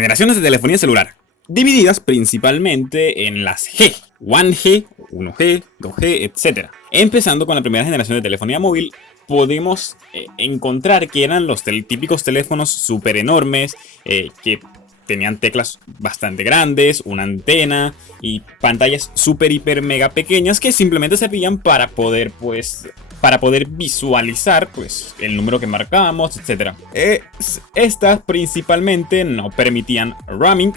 generaciones de telefonía celular, divididas principalmente en las G, 1G, 1G, 2G, etc. Empezando con la primera generación de telefonía móvil, podemos encontrar que eran los típicos teléfonos súper enormes, que tenían teclas bastante grandes, una antena y pantallas súper hiper mega pequeñas que simplemente servían para poder visualizar pues el número que marcábamos, etc. Estas principalmente no permitían roaming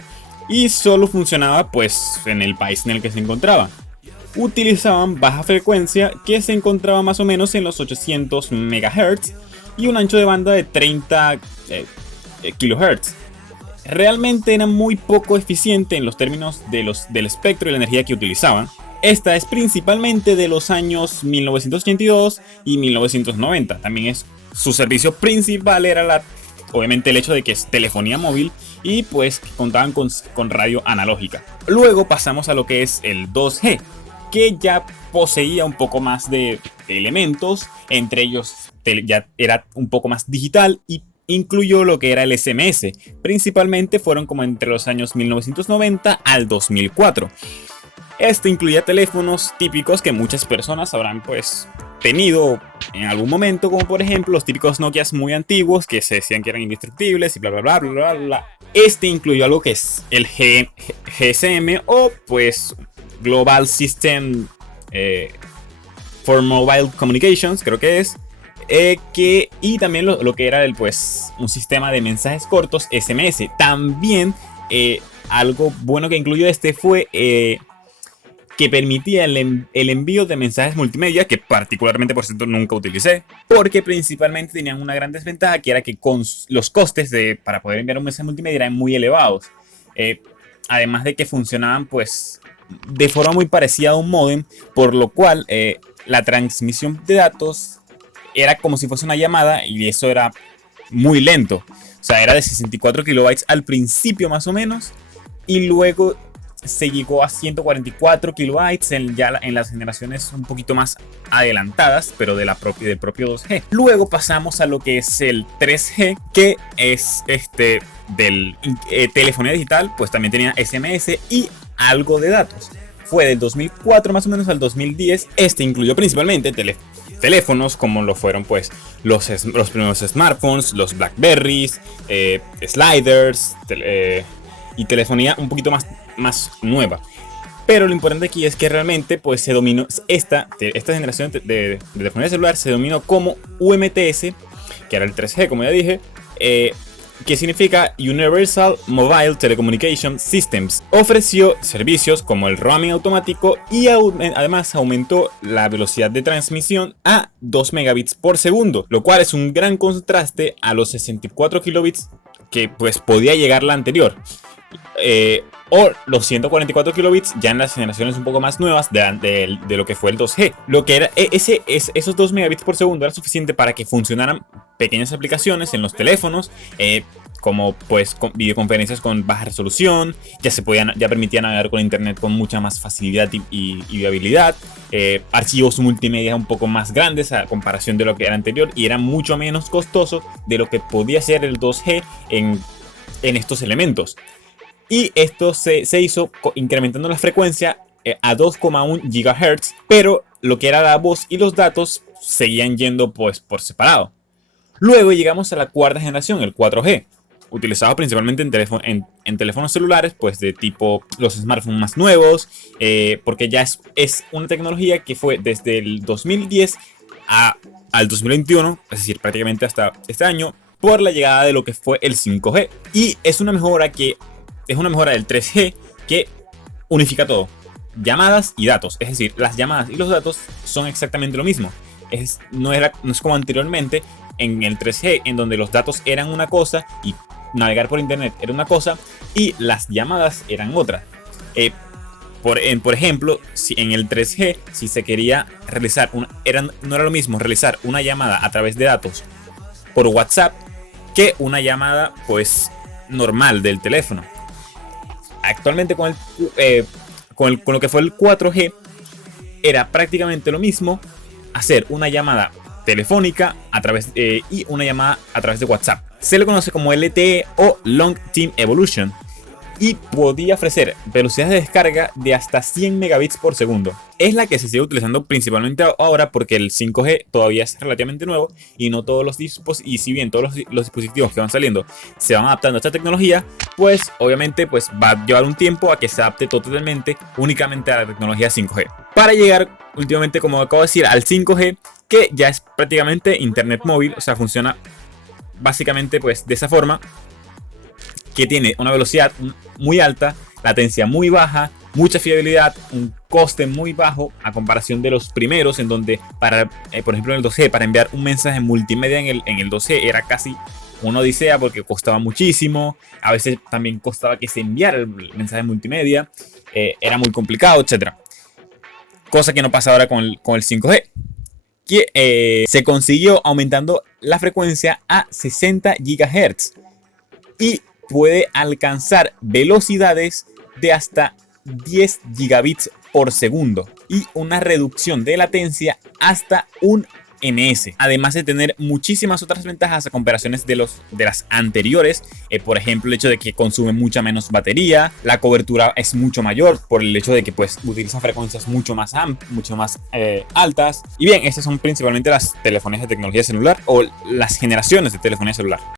y solo funcionaba pues en el país en el que se encontraba. Utilizaban baja frecuencia que se encontraba más o menos en los 800 MHz y un ancho de banda de 30 kHz. Realmente era muy poco eficiente en los términos del espectro y la energía que utilizaban. Esta es principalmente de los años 1982 y 1990. También su servicio principal era obviamente el hecho de que es telefonía móvil y pues contaban con radio analógica. Luego pasamos a lo que es el 2G, que ya poseía un poco más de elementos, entre ellos ya era un poco más digital y incluyó lo que era el SMS. Principalmente fueron como entre los años 1990 al 2004. Este incluía teléfonos típicos que muchas personas habrán pues tenido en algún momento, como por ejemplo los típicos Nokia muy antiguos que se decían que eran indestructibles y bla bla bla bla bla bla. Este incluyó algo que es el GSM o pues Global System for Mobile Communications, creo que es. Y también lo que era un sistema de mensajes cortos SMS. También algo bueno que incluyó fue que permitía el envío de mensajes multimedia, que particularmente por cierto nunca utilicé, porque principalmente tenían una gran desventaja, que era que con los costes para poder enviar un mensaje multimedia eran muy elevados. Además de que funcionaban pues de forma muy parecida a un módem, por lo cual la transmisión de datos era como si fuese una llamada y eso era muy lento. O sea, era de 64 kilobytes al principio más o menos y luego se llegó a 144 kilobytes en las generaciones un poquito más adelantadas, pero del propio 2G. Luego pasamos a lo que es el 3G, que es del telefonía digital, pues también tenía SMS y algo de datos. Fue del 2004 más o menos al 2010. Incluyó principalmente teléfonos como lo fueron pues los primeros smartphones, los Blackberries, sliders y telefonía un poquito más nueva. Pero lo importante aquí es que realmente pues se dominó esta generación de telefonía celular, se dominó como UMTS, que era el 3G como ya dije, que significa Universal Mobile Telecommunication Systems. Ofreció servicios como el roaming automático y además aumentó la velocidad de transmisión a 2 megabits por segundo, lo cual es un gran contraste a los 64 kilobits que pues podía llegar la anterior. O los 144 kilobits ya en las generaciones un poco más nuevas de lo que fue el 2G. Lo que era esos 2 megabits por segundo era suficiente para que funcionaran pequeñas aplicaciones en los teléfonos, como pues videoconferencias con baja resolución. Ya permitía navegar con internet con mucha más facilidad y viabilidad. Archivos multimedia un poco más grandes a comparación de lo que era anterior, y era mucho menos costoso de lo que podía ser el 2G en estos elementos. Y esto se hizo incrementando la frecuencia a 2,1 GHz, pero lo que era la voz y los datos seguían yendo pues por separado. Luego llegamos a la cuarta generación, el 4G, utilizado principalmente en teléfonos celulares pues de tipo los smartphones más nuevos, porque ya es una tecnología que fue desde el 2010 al 2021, es decir, prácticamente hasta este año, por la llegada de lo que fue el 5G. Y es una mejora del 3G que unifica todo, llamadas y datos. Es decir, las llamadas y los datos son exactamente lo mismo. No es como anteriormente en el 3G, en donde los datos eran una cosa y navegar por internet era una cosa y las llamadas eran otra. Por ejemplo, si en el 3G, si se quería realizar no era lo mismo realizar una llamada a través de datos por WhatsApp que una llamada pues normal del teléfono. Actualmente con lo que fue el 4G era prácticamente lo mismo hacer una llamada telefónica y una llamada a través de WhatsApp. Se le conoce como LTE o Long Team Evolution y podía ofrecer velocidades de descarga de hasta 100 megabits por segundo. Es la que se sigue utilizando principalmente ahora porque el 5G todavía es relativamente nuevo y no todos los dispositivos, y si bien todos los dispositivos que van saliendo se van adaptando a esta tecnología, pues obviamente pues va a llevar un tiempo a que se adapte totalmente únicamente a la tecnología 5G. Para llegar últimamente, como acabo de decir, al 5G, que ya es prácticamente internet móvil, o sea, funciona básicamente pues de esa forma, que tiene una velocidad muy alta, latencia muy baja, mucha fiabilidad, un coste muy bajo a comparación de los primeros, en donde por ejemplo en el 2G, para enviar un mensaje multimedia en el 2G era casi una odisea porque costaba muchísimo, a veces también costaba que se enviara el mensaje multimedia, era muy complicado, etc. Cosa que no pasa ahora con el 5G, que se consiguió aumentando la frecuencia a 60 GHz y puede alcanzar velocidades de hasta 10 gigabits por segundo y una reducción de latencia hasta un ms, además de tener muchísimas otras ventajas a comparaciones de las anteriores, por ejemplo el hecho de que consume mucha menos batería, la cobertura es mucho mayor por el hecho de que pues utiliza frecuencias mucho más altas. Y bien, estas son principalmente las telefonías de tecnología celular o las generaciones de telefonía celular.